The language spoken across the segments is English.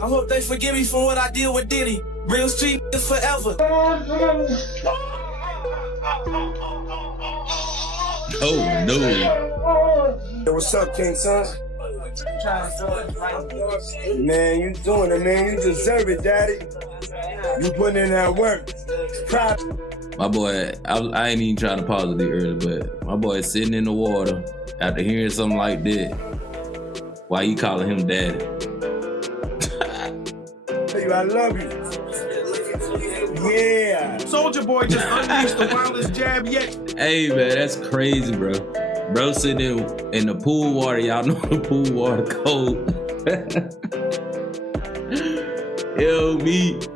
I hope they forgive me for what I did with Diddy. Real street is forever. Oh no. Yo, what's up, King Son? Man, you doing it, man. You deserve it, daddy. You putting in that work. Proud. My boy, I ain't even trying to pause it early, but my boy is sitting in the water after hearing something like that. Why you calling him daddy? Tell you I love you. Yeah. Soulja Boy just unleashed the wildest jab yet. Hey man, that's crazy, bro. Bro sitting in the pool water. Y'all know the pool water cold. Yo, Meek.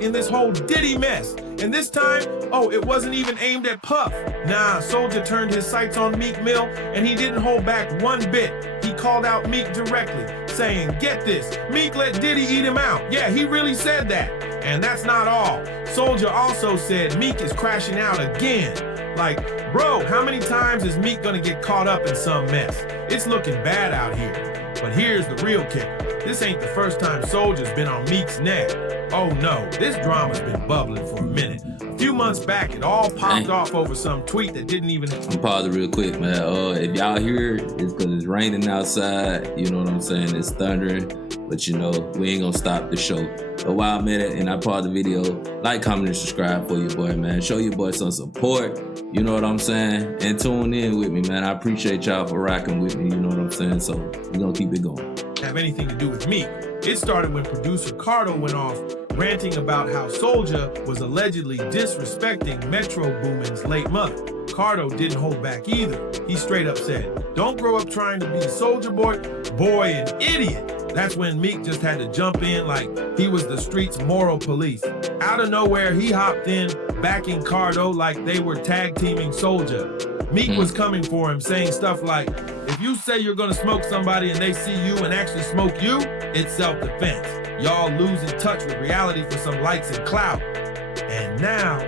In this whole Diddy mess. And this time, it wasn't even aimed at Puff. Nah, Soulja turned his sights on Meek Mill, and he didn't hold back one bit. He called out Meek directly, saying, get this, Meek let Diddy eat him out. Yeah, he really said that. And that's not all. Soulja also said Meek is crashing out again. Like, bro, how many times is Meek gonna get caught up in some mess? It's looking bad out here. But here's the real kicker. This ain't the first time Soulja's been on Meek's neck. Oh no, this drama's been bubbling for a minute. A few months back, it all popped off over some tweet that didn't even... I'm pause it real quick, man. If y'all hear it, it's because it's raining outside. You know what I'm saying? It's thundering. But you know, we ain't gonna stop the show. But while I'm at it and I pause the video, like, comment, and subscribe for your boy, man. Show your boy some support. You know what I'm saying? And tune in with me, man. I appreciate y'all for rocking with me. You know what I'm saying? So we're gonna keep it going. Have anything to do with Meek. It started when producer Cardo went off ranting about how Soulja was allegedly disrespecting Metro Boomin's late mother. Cardo didn't hold back either. He straight up said, don't grow up trying to be Soulja Boy, an idiot. That's when Meek just had to jump in like he was the street's moral police. Out of nowhere, he hopped in, backing Cardo like they were tag teaming Soulja. Meek was coming for him, saying stuff like, if you say you're gonna smoke somebody and they see you and actually smoke you, it's self-defense. Y'all losing touch with reality for some lights and clout. And now,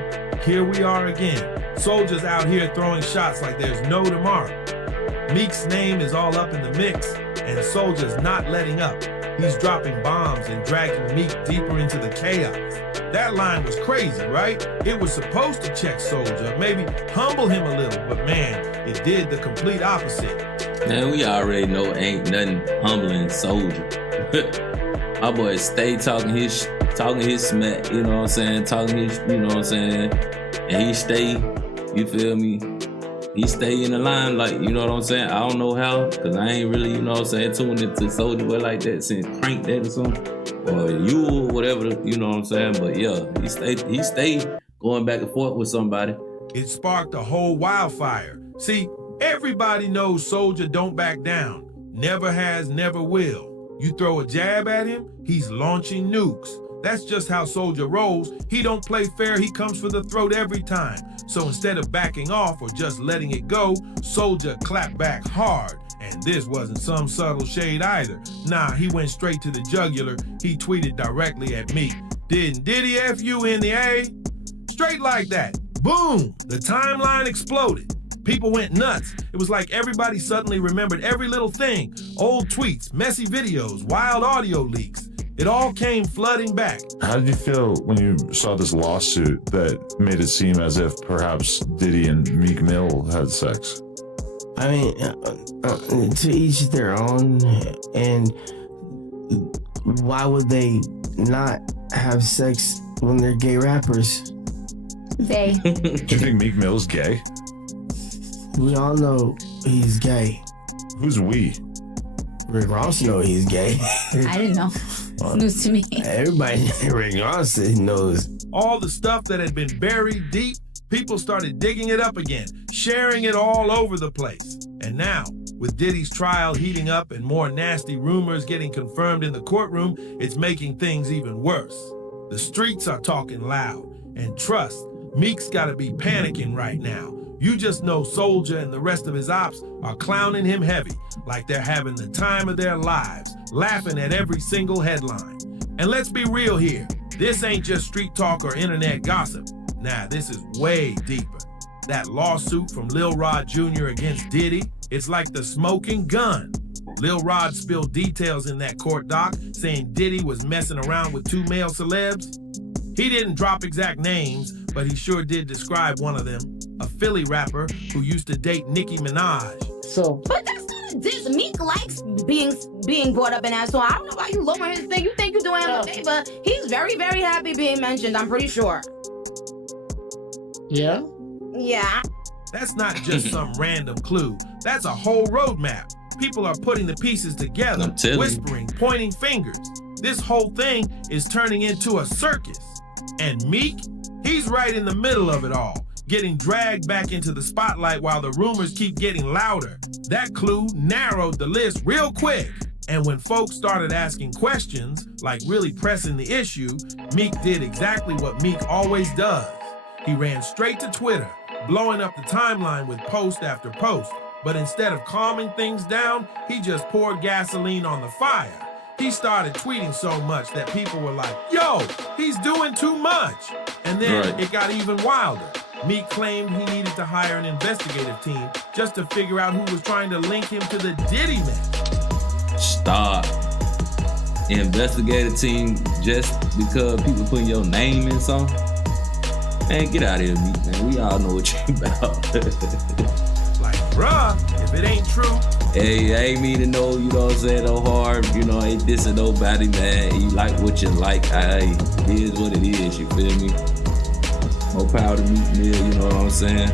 here we are again. Soulja's out here throwing shots like there's no tomorrow. Meek's name is all up in the mix, and Soulja's not letting up. He's dropping bombs and dragging Meek deeper into the chaos. That line was crazy, right? It was supposed to check Soulja, maybe humble him a little, but man, it did the complete opposite. Man, we already know ain't nothing humbling Soulja. My boy stay talking his smack, you know what I'm saying? Talking his, you know what I'm saying? And he stay, you feel me? He stay in the limelight, you know what I'm saying? I don't know how, because I ain't really, you know what I'm saying, tuned into Soulja Boy like that, since Crank that or something. Or you or whatever, you know what I'm saying? But yeah, he stay going back and forth with somebody. It sparked a whole wildfire. See, everybody knows Soulja don't back down. Never has, never will. You throw a jab at him, he's launching nukes. That's just how Soulja rolls. He don't play fair, he comes for the throat every time. So instead of backing off or just letting it go, Soulja clapped back hard. And this wasn't some subtle shade either. Nah, he went straight to the jugular. He tweeted directly at Meek. Didn't Diddy F you in the A? Straight like that. Boom! The timeline exploded. People went nuts. It was like everybody suddenly remembered every little thing. Old tweets, messy videos, wild audio leaks. It all came flooding back. How did you feel when you saw this lawsuit that made it seem as if perhaps Diddy and Meek Mill had sex? I mean, to each their own, and why would they not have sex when they're gay rappers? They. Do you think Meek Mill's gay? We all know he's gay. Who's we? Rick Ross knows he's gay. I didn't know. It's news to me. Everybody, Rick Ross knows. All the stuff that had been buried deep, people started digging it up again, sharing it all over the place. And now, with Diddy's trial heating up and more nasty rumors getting confirmed in the courtroom, it's making things even worse. The streets are talking loud. And trust, Meek's gotta be panicking right now. You just know Soulja and the rest of his ops are clowning him heavy, like they're having the time of their lives, laughing at every single headline. And let's be real here, this ain't just street talk or internet gossip. Nah, this is way deeper. That lawsuit from Lil Rod Jr. against Diddy, it's like the smoking gun. Lil Rod spilled details in that court doc, saying Diddy was messing around with 2 male celebs. He didn't drop exact names, but he sure did describe one of them, a Philly rapper who used to date Nicki Minaj. But that's not a diss. Meek likes being brought up in that song. I don't know why you lower his thing. You think you're doing him a favor. He's very, very happy being mentioned, I'm pretty sure. Yeah? Yeah. That's not just some random clue. That's a whole roadmap. People are putting the pieces together, I'm telling you. whispering, pointing fingers. This whole thing is turning into a circus. And Meek, he's right in the middle of it all, getting dragged back into the spotlight while the rumors keep getting louder. That clue narrowed the list real quick. And when folks started asking questions, like really pressing the issue, Meek did exactly what Meek always does. He ran straight to Twitter, blowing up the timeline with post after post. But instead of calming things down, he just poured gasoline on the fire. He started tweeting so much that people were like, yo, he's doing too much. And then it got even wilder. Meek claimed he needed to hire an investigative team just to figure out who was trying to link him to the Diddy man. Stop. Investigative team just because people putting your name in something? Man, get out of here, Meek, man. We all know what you about. Like, bruh, if it ain't true. Hey, I ain't mean to know, you know what I'm saying, no harm, you know, ain't dissing nobody, man. You like what you like, hey, it is what it is, you feel me? More power to Meek Mill, you know what I'm saying?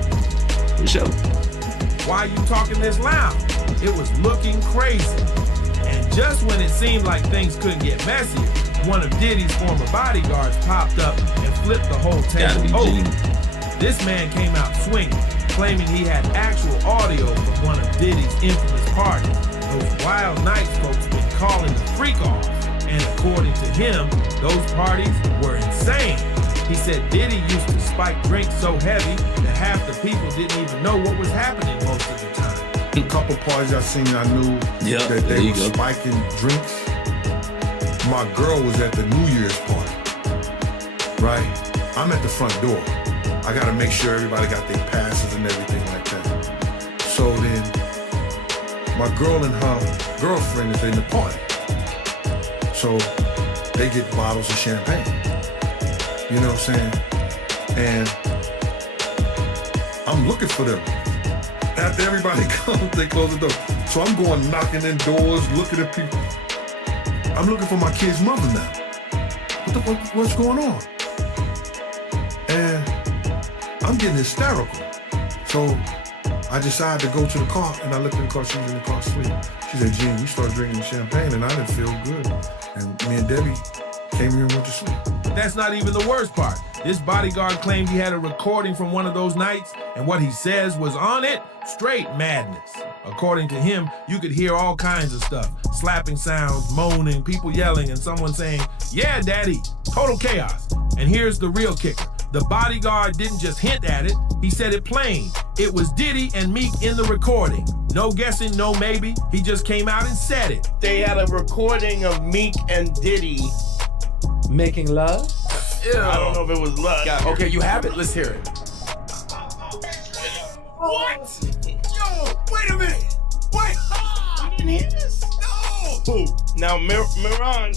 For sure. Why you talking this loud? It was looking crazy. And just when it seemed like things couldn't get messy, one of Diddy's former bodyguards popped up and flipped the whole table over. This man came out swinging, claiming he had actual audio from one of Diddy's infamous parties. Those wild nights folks been calling the freak off. And according to him, those parties were insane. He said Diddy used to spike drinks so heavy that half the people didn't even know what was happening most of the time. A couple parties I seen, I knew that they were spiking drinks. My girl was at the New Year's party, right? I'm at the front door. I gotta make sure everybody got their passes and everything like that. So then, my girl and her girlfriend is in the party. So they get bottles of champagne. You know what I'm saying? And I'm looking for them. After everybody comes, they close the door. So I'm going knocking in doors, looking at people. I'm looking for my kid's mother now. What's going on? And I'm getting hysterical. So I decided to go to the car, and I looked in the car. She was in the car asleep. She said, Gene, you started drinking champagne, and I didn't feel good. And me and Debbie came here and went to sleep. That's not even the worst part. This bodyguard claimed he had a recording from one of those nights, and what he says was on it, straight madness. According to him, you could hear all kinds of stuff. Slapping sounds, moaning, people yelling, and someone saying, yeah, daddy, total chaos. And here's the real kicker. The bodyguard didn't just hint at it, he said it plain. It was Diddy and Meek in the recording. No guessing, no maybe, he just came out and said it. They had a recording of Meek and Diddy making love? Ew. I don't know if it was love. Okay, you have it, let's hear it. What? Yo, wait a minute. Wait. You didn't hear this? No. Now, Miran,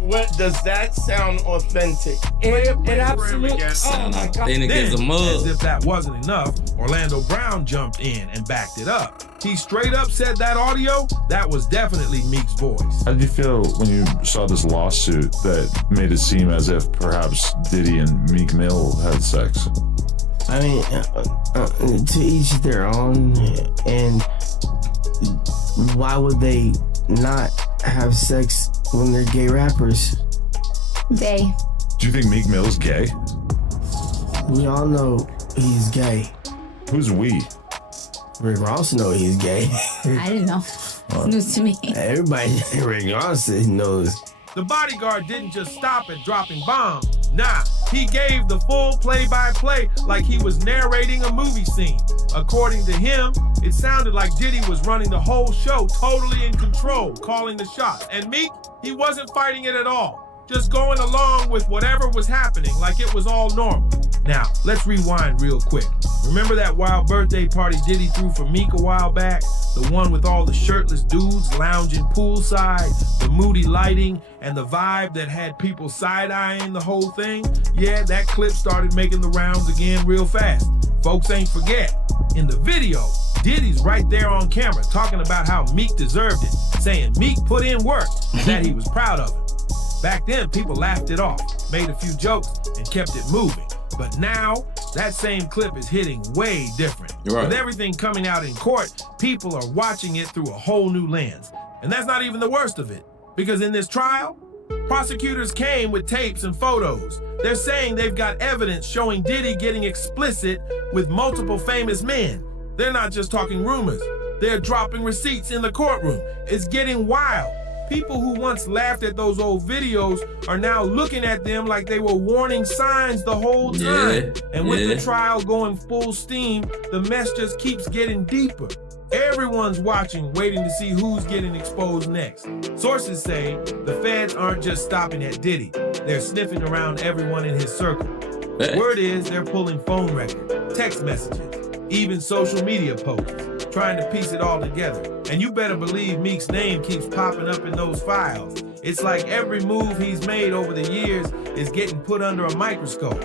what does that sound authentic? It absolutely sounds authentic as a mug. As if that wasn't enough, Orlando Brown jumped in and backed it up. He straight up said that audio, that was definitely Meek's voice. How did you feel when you saw this lawsuit that made it seem as if perhaps Diddy and Meek Mill had sex? I mean, to each their own, and why would they not have sex when they're gay rappers? They. Do you think Meek Mill's gay? We all know he's gay. Who's we? Rick Ross know he's gay. I didn't know. It's news to me. Everybody, Rick Ross knows. The bodyguard didn't just stop at dropping bombs. Nah, he gave the full play-by-play like he was narrating a movie scene. According to him, it sounded like Diddy was running the whole show totally in control, calling the shots. And Meek, he wasn't fighting it at all. Just going along with whatever was happening like it was all normal. Now, let's rewind real quick. Remember that wild birthday party Diddy threw for Meek a while back? The one with all the shirtless dudes lounging poolside, the moody lighting, and the vibe that had people side-eyeing the whole thing? Yeah, that clip started making the rounds again real fast. Folks ain't forget. In the video, Diddy's right there on camera talking about how Meek deserved it, saying Meek put in work and that he was proud of him. Back then, people laughed it off, made a few jokes, and kept it moving. But now, that same clip is hitting way different. Right. With everything coming out in court, people are watching it through a whole new lens. And that's not even the worst of it, because in this trial, prosecutors came with tapes and photos. They're saying they've got evidence showing Diddy getting explicit with multiple famous men. They're not just talking rumors. They're dropping receipts in the courtroom. It's getting wild. People who once laughed at those old videos are now looking at them like they were warning signs the whole time. And with the trial going full steam, the mess just keeps getting deeper. Everyone's watching, waiting to see who's getting exposed next. Sources say the feds aren't just stopping at Diddy. They're sniffing around everyone in his circle. Word is they're pulling phone records, text messages, even social media posts, trying to piece it all together. And you better believe Meek's name keeps popping up in those files. It's like every move he's made over the years is getting put under a microscope.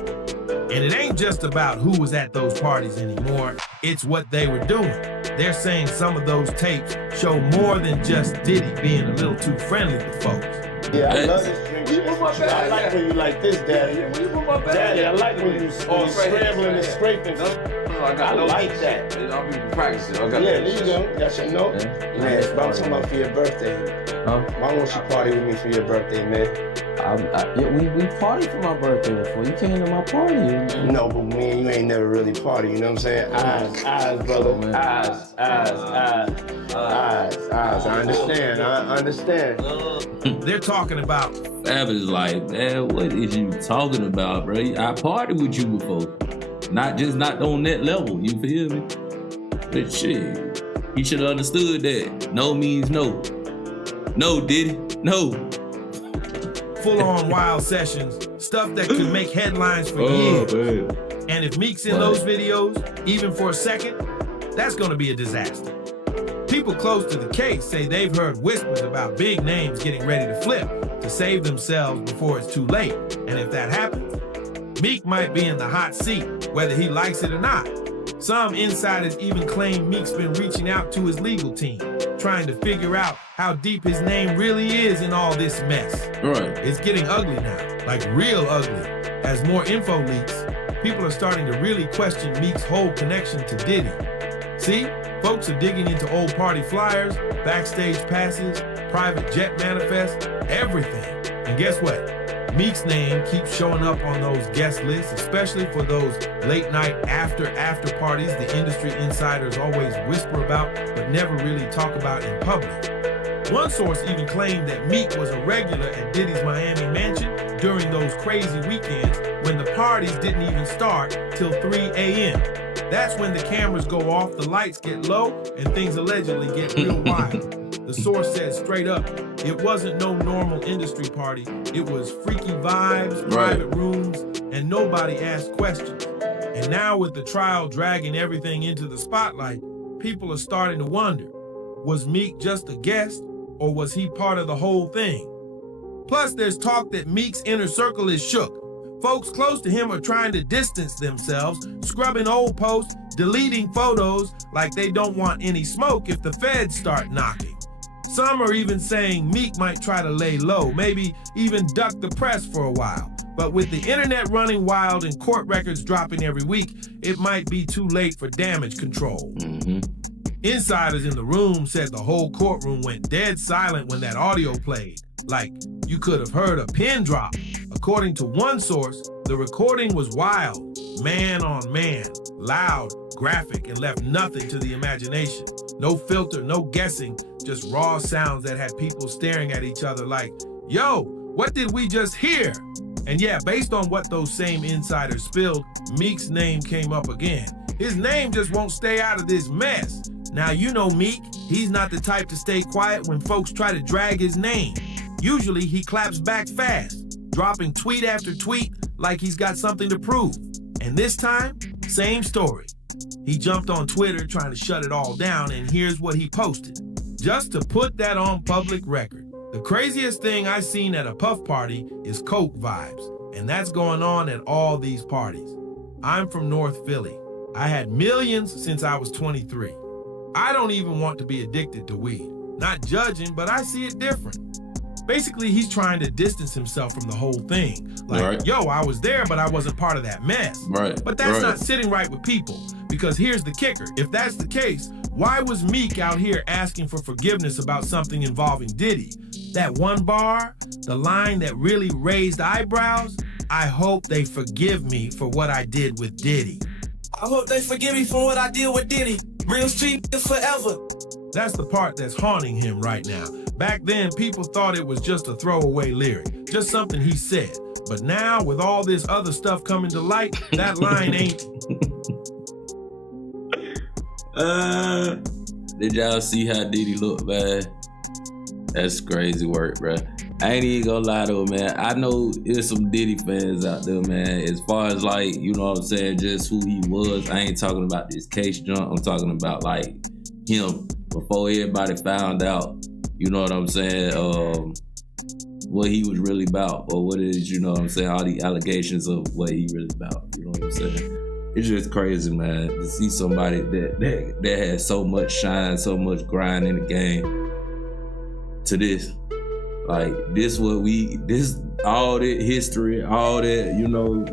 And it ain't just about who was at those parties anymore, it's what they were doing. They're saying some of those tapes show more than just Diddy being a little too friendly with folks. Yeah, I love this drink. I like when you like this, Daddy. Daddy, I like when you scrambling and scraping. I like that. I'll be practicing. Yeah, there you go. That's your note. Man, but I'm talking about for your birthday. Why won't you party with me for your birthday, man? We partied for my birthday before. You came to my party. No, but me and you ain't never really party, you know what I'm saying? Eyes, brother. Eyes. I understand. They're talking about. Fab is like, man, what is you talking about, bro? I partied with you before. Not on that level, you feel me? But shit, you should have understood that. No means no. No, Diddy, no. Full-on wild sessions, stuff that could make headlines for years. Man. And if Meek's in those videos, even for a second, that's gonna be a disaster. People close to the case say they've heard whispers about big names getting ready to flip to save themselves before it's too late. And if that happens, Meek might be in the hot seat, whether he likes it or not. Some insiders even claim Meek's been reaching out to his legal team, trying to figure out how deep his name really is in all this mess. Right. It's getting ugly now, like real ugly. As more info leaks, people are starting to really question Meek's whole connection to Diddy. See, folks are digging into old party flyers, backstage passes, private jet manifests, everything. And guess what? Meek's name keeps showing up on those guest lists, especially for those late night after parties the industry insiders always whisper about but never really talk about in public. One source even claimed that Meek was a regular at Diddy's Miami mansion during those crazy weekends when the parties didn't even start till 3 a.m. That's when the cameras go off, the lights get low, and things allegedly get real wild. The source said straight up, it wasn't no normal industry party. It was freaky vibes, private rooms, and nobody asked questions. And now with the trial dragging everything into the spotlight, people are starting to wonder, was Meek just a guest, or was he part of the whole thing? Plus, there's talk that Meek's inner circle is shook. Folks close to him are trying to distance themselves, scrubbing old posts, deleting photos like they don't want any smoke if the feds start knocking. Some are even saying Meek might try to lay low, maybe even duck the press for a while. But with the internet running wild and court records dropping every week, it might be too late for damage control. Insiders in the room said the whole courtroom went dead silent when that audio played. Like, you could have heard a pin drop. According to one source, the recording was wild, man on man, loud, graphic, and left nothing to the imagination. No filter, no guessing, just raw sounds that had people staring at each other like, yo, what did we just hear? And yeah, based on what those same insiders spilled, Meek's name came up again. His name just won't stay out of this mess. Now, you know Meek, he's not the type to stay quiet when folks try to drag his name. Usually he claps back fast, dropping tweet after tweet like he's got something to prove. And this time, same story. He jumped on Twitter trying to shut it all down, and here's what he posted. Just to put that on public record. The craziest thing I seen at a puff party is coke vibes, and that's going on at all these parties. I'm from North Philly. I had millions since I was 23. I don't even want to be addicted to weed. Not judging, but I see it different. Basically, he's trying to distance himself from the whole thing. Like, yo, I was there, but I wasn't part of that mess. But that's not sitting right with people. Because here's the kicker. If that's the case, why was Meek out here asking for forgiveness about something involving Diddy? That one bar, the line that really raised eyebrows, I hope they forgive me for what I did with Diddy. I hope they forgive me for what I did with Diddy. Real street is forever. That's the part that's haunting him right now. Back then, people thought it was just a throwaway lyric, just something he said. But now, with all this other stuff coming to light, that line ain't... Did y'all see how Diddy look, man? That's crazy work, bro. I ain't even gonna lie though, man. I know there's some Diddy fans out there, man. As far as like, you know what I'm saying, just who he was. I ain't talking about this case jump. I'm talking about like him before everybody found out, you know what I'm saying, what he was really about, or what it is, you know what I'm saying, all the allegations of what he really about, you know what I'm saying. It's just crazy, man, to see somebody that has so much shine, so much grind in the game to this. Like, this all that history, all that, you know,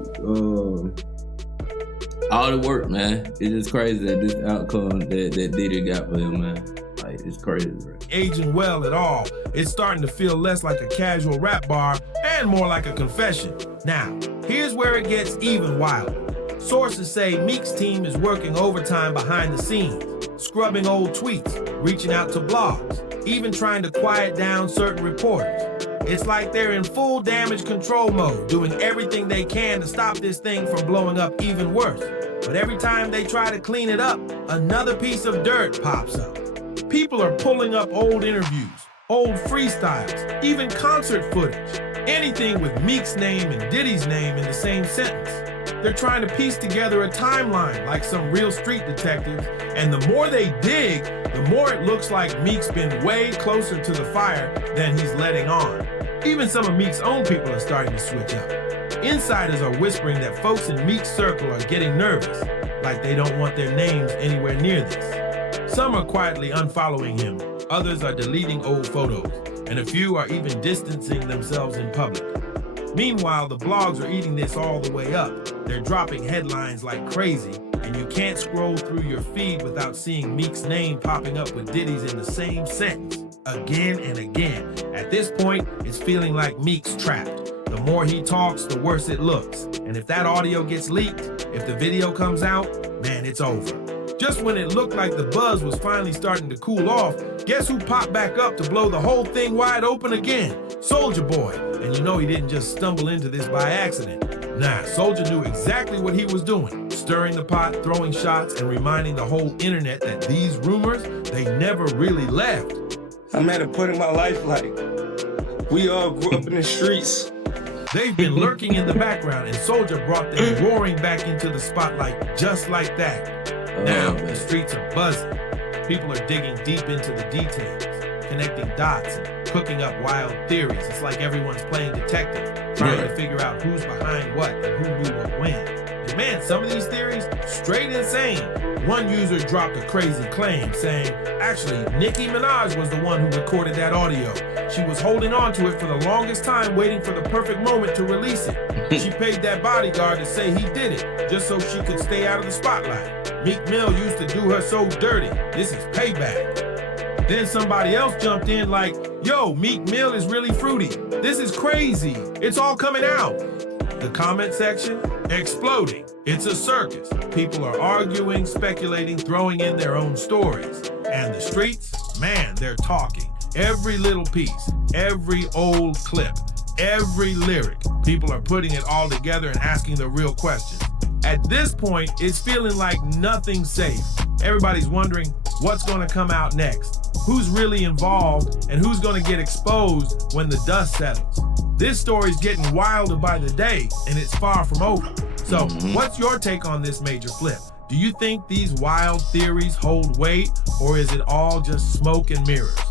all the work, man. It's just crazy that this outcome that Diddy got for him, man. Like, it's crazy, bro. Aging well at all. It's starting to feel less like a casual rap bar and more like a confession. Now, here's where it gets even wilder. Sources say Meek's team is working overtime behind the scenes, scrubbing old tweets, reaching out to blogs, even trying to quiet down certain reporters. It's like they're in full damage control mode, doing everything they can to stop this thing from blowing up even worse. But every time they try to clean it up, another piece of dirt pops up. People are pulling up old interviews, old freestyles, even concert footage, anything with Meek's name and Diddy's name in the same sentence. They're trying to piece together a timeline like some real street detectives, and the more they dig, the more it looks like Meek's been way closer to the fire than he's letting on. Even some of Meek's own people are starting to switch up. Insiders are whispering that folks in Meek's circle are getting nervous, like they don't want their names anywhere near this. Some are quietly unfollowing him, others are deleting old photos, and a few are even distancing themselves in public. Meanwhile, the blogs are eating this all the way up. They're dropping headlines like crazy, and you can't scroll through your feed without seeing Meek's name popping up with Diddy's in the same sentence, again and again. At this point, it's feeling like Meek's trapped. The more he talks, the worse it looks. And if that audio gets leaked, if the video comes out, man, it's over. Just when it looked like the buzz was finally starting to cool off, guess who popped back up to blow the whole thing wide open again? Soulja Boy. And you know he didn't just stumble into this by accident. Nah, Soulja knew exactly what he was doing, stirring the pot, throwing shots, and reminding the whole internet that these rumors, they never really left. I'm at a point in my life like, we all grew up in the streets. They've been lurking in the background, and Soulja brought them roaring back into the spotlight just like that. Now, the streets are buzzing. People are digging deep into the details, connecting dots and cooking up wild theories. It's like everyone's playing detective, trying to figure out who's behind what and who knew what when. And man, some of these theories, straight insane. One user dropped a crazy claim saying, actually, Nicki Minaj was the one who recorded that audio. She was holding on to it for the longest time, waiting for the perfect moment to release it. She paid that bodyguard to say he did it, just so she could stay out of the spotlight. Meek Mill used to do her so dirty. This is payback. Then somebody else jumped in like, yo, Meek Mill is really fruity. This is crazy. It's all coming out. The comment section, exploding. It's a circus. People are arguing, speculating, throwing in their own stories. And the streets, man, they're talking. Every little piece, every old clip, every lyric. People are putting it all together and asking the real questions. At this point, it's feeling like nothing's safe. Everybody's wondering what's going to come out next, who's really involved, and who's going to get exposed when the dust settles. This story's getting wilder by the day, and it's far from over. So, what's your take on this major flip? Do you think these wild theories hold weight, or is it all just smoke and mirrors?